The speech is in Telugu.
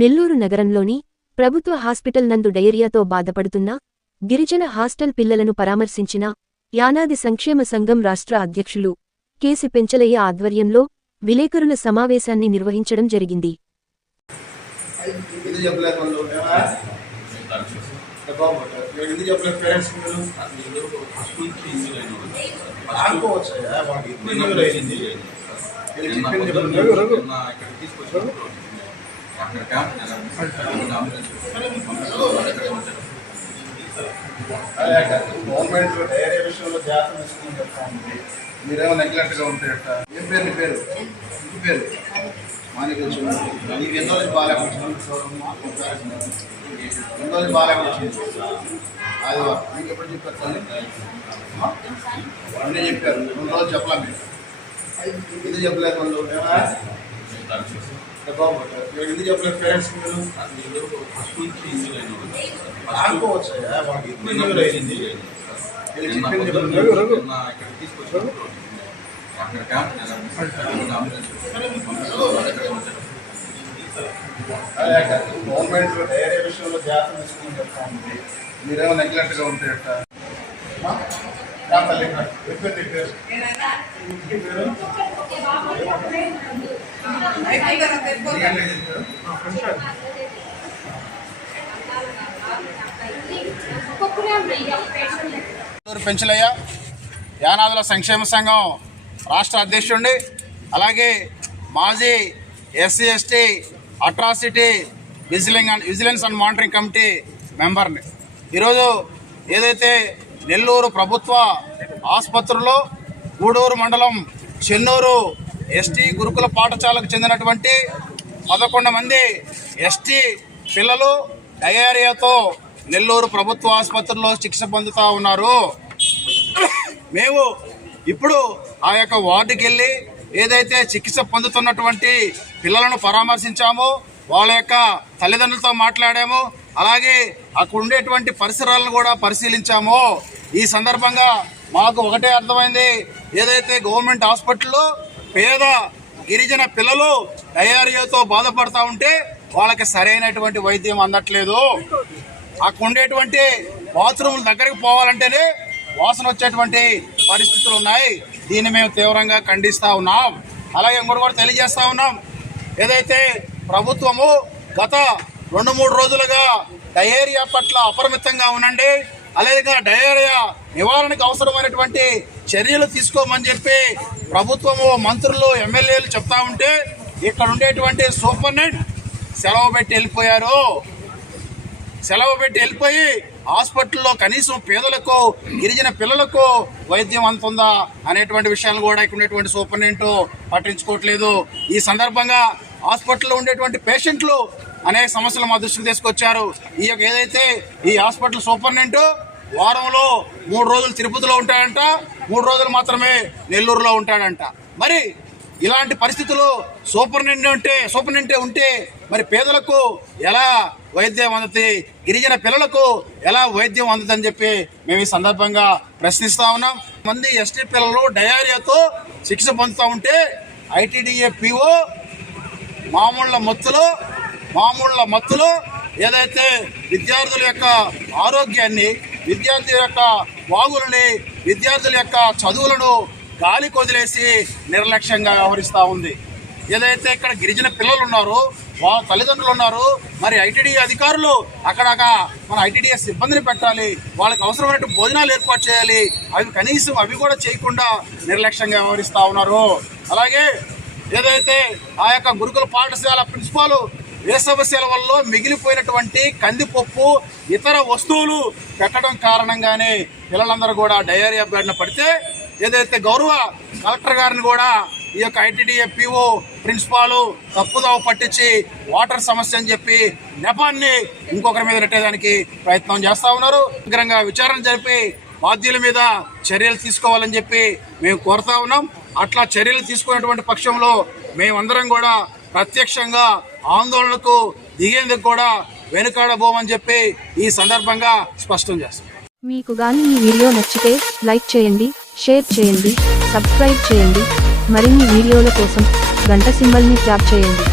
నెల్లూరు నగరంలోని ప్రభుత్వ హాస్పిటల్ నందు డయేరియాతో బాధపడుతున్న గిరిజన హాస్టల్ పిల్లలను పరామర్శించిన యానాది సంక్షేమ సంఘం రాష్ట్ర అధ్యక్షులు కేసి పెంచలయ్య ఆధ్వర్యంలో విలేకరుల సమావేశాన్ని నిర్వహించడం జరిగింది. చెప్పలేదు క్యాంప్ అదే గవర్నమెంట్ డైరీ విషయంలో జాగ్రత్త తీసుకుని చెప్తాను. మీరేమో నెగ్లెక్ట్ ఉంటే ఏం పేరు నీ పేరు? పేరు? మానికి వచ్చి నీకు ఎన్నో రోజులు బాగాలేకుండా ఎన్నో రోజులు బాగాలేకుండా వచ్చింది? అది మీకు ఎప్పుడు చెప్పారు అన్నీ చెప్పారు. రెండు రోజులు చెప్పలేము ఇది చెప్పలేదు వాళ్ళు? బాబు, ఎందుకు చెప్పలేదు పేరెంట్స్ మీరు ఆడుకోవచ్చు అయింది గవర్నమెంట్ డైరీ విషయంలో జాగ్రత్త తీసుకుని చెప్తాను మీరేమో నెగ్లెక్ట్గా ఉంటే ఎట్టా? ఊరు యానాదుల సంక్షేమ సంఘం రాష్ట్ర అధ్యక్షుడిని అలాగే మాజీ SC ST atrocity vigilance and vigilance and monitoring committee మెంబర్ని ఈరోజు ఏదైతే నెల్లూరు ప్రభుత్వ ఆసుపత్రిలో గూడూరు మండలం చెన్నూరు ఎస్టీ గురుకుల పాఠశాలకు చెందినటువంటి పదకొండు మంది ఎస్టీ పిల్లలు డయేరియాతో నెల్లూరు ప్రభుత్వ ఆసుపత్రిలో చికిత్స పొందుతూ ఉన్నారు. మేము ఇప్పుడు ఆ యొక్క వార్డుకి వెళ్ళి ఏదైతే చికిత్స పొందుతున్నటువంటి పిల్లలను పరామర్శించామో వాళ్ళ యొక్క తల్లిదండ్రులతో మాట్లాడాము అలాగే అక్కడ ఉండేటువంటి పరిసరాలను కూడా పరిశీలించాము. ఈ సందర్భంగా మాకు ఒకటే అర్థమైంది. ఏదైతే గవర్నమెంట్ హాస్పిటల్లో పేద గిరిజన పిల్లలు డయేరియాతో బాధపడతా ఉంటే వాళ్ళకి సరైనటువంటి వైద్యం అందట్లేదు. అక్కడ ఉండేటువంటి బాత్రూముల దగ్గరికి పోవాలంటేనే వాసన వచ్చేటువంటి పరిస్థితులు ఉన్నాయి. దీన్ని మేము తీవ్రంగా ఖండిస్తూ ఉన్నాం. అలాగే ఇంకొకటి కూడా తెలియజేస్తూ ఉన్నాం. ఏదైతే ప్రభుత్వము గత రెండు మూడు రోజులుగా డయేరియా పట్ల అపరిమితంగా ఉండండి. అలాగే డయేరియా నివారణకు అవసరమైనటువంటి చర్యలు తీసుకోమని చెప్పి ప్రభుత్వము మంత్రులు ఎమ్మెల్యేలు చెప్తా ఉంటే ఇక్కడ ఉండేటువంటి సూపర్నెంట్ సెలవు పెట్టి వెళ్ళిపోయారు. సెలవు పెట్టి వెళ్ళిపోయి హాస్పిటల్లో కనీసం పేదలకు గిరిజన పిల్లలకు వైద్యం అందుతుందా అనేటువంటి విషయాలు కూడా ఇక్కడ ఉండేటువంటి సూపరింటెండెంట్ పట్టించుకోవట్లేదు. ఈ సందర్భంగా హాస్పిటల్లో ఉండేటువంటి పేషెంట్లు అనేక సమస్యలు మా దృష్టికి తీసుకొచ్చారు. ఈ యొక్క ఏదైతే ఈ హాస్పిటల్ సూపరింటెండెంట్ వారంలో మూడు రోజులు తిరుపతిలో ఉంటాడంట మూడు రోజులు మాత్రమే నెల్లూరులో ఉంటాడంట. మరి ఇలాంటి పరిస్థితులు సూపరింటెండెంట్ ఉంటే సూపరింటెండెంట్ ఉంటే మరి పేదలకు ఎలా వైద్యం అందుతుంది గిరిజన పిల్లలకు ఎలా వైద్యం అందుతుందని చెప్పి మేము ఈ సందర్భంగా ప్రశ్నిస్తా ఉన్నాం. మంది ఎస్టీ పిల్లలు డయారియాతో శిక్ష పొందుతూ ఉంటే ఐటీడీఏ పిఓ మామూళ్ళ మొత్తులో మామూళ్ళ మత్తులో ఏదైతే విద్యార్థుల యొక్క ఆరోగ్యాన్ని విద్యార్థుల యొక్క వాగులని విద్యార్థుల యొక్క చదువులను గాలి కొదిలేసి నిర్లక్ష్యంగా వ్యవహరిస్తూ ఉంది. ఏదైతే ఇక్కడ గిరిజన పిల్లలు ఉన్నారో వాళ్ళ తల్లిదండ్రులు ఉన్నారు మరి ఐటీడీ అధికారులు అక్కడక మన ఐటీడీఏ సిబ్బందిని పెట్టాలి వాళ్ళకి అవసరమైన భోజనాలు ఏర్పాటు చేయాలి అవి కనీసం అవి కూడా చేయకుండా నిర్లక్ష్యంగా వ్యవహరిస్తూ ఉన్నారు. అలాగే ఏదైతే ఆ యొక్క గురుకుల పాఠశాల ప్రిన్సిపాల్ వేసవ సెలవుల్లో మిగిలిపోయినటువంటి కందిపప్పు ఇతర వస్తువులు పెట్టడం కారణంగానే పిల్లలందరూ కూడా డయేరియా బారిన పడితే ఏదైతే గౌరవ కలెక్టర్ గారిని కూడా ఈ యొక్క ఐటీడీఏ పిఓ ప్రిన్సిపాల్ తప్పుదోవ పట్టించి వాటర్ సమస్య అని చెప్పి నెపాన్ని ఇంకొకరి మీద నెట్టేదానికి ప్రయత్నం చేస్తూ ఉన్నారు. శీఘ్రంగా విచారణ జరిపి బాధ్యుల మీద చర్యలు తీసుకోవాలని చెప్పి మేము కోరుతా ఉన్నాం. అట్లా చర్యలు తీసుకున్నటువంటి పక్షంలో మేమందరం కూడా ప్రత్యక్షంగా ఆందోళనకు దిగేందుకు కూడా వెనుకాడబోమని చెప్పి ఈ సందర్భంగా స్పష్టం చేస్తాం. మీకు గాని ఈ వీడియో నచ్చితే లైక్ చేయండి షేర్ చేయండి సబ్స్క్రైబ్ చేయండి. మరిన్ని వీడియోల కోసం గంట సింబల్ని ట్యాప్ చేయండి.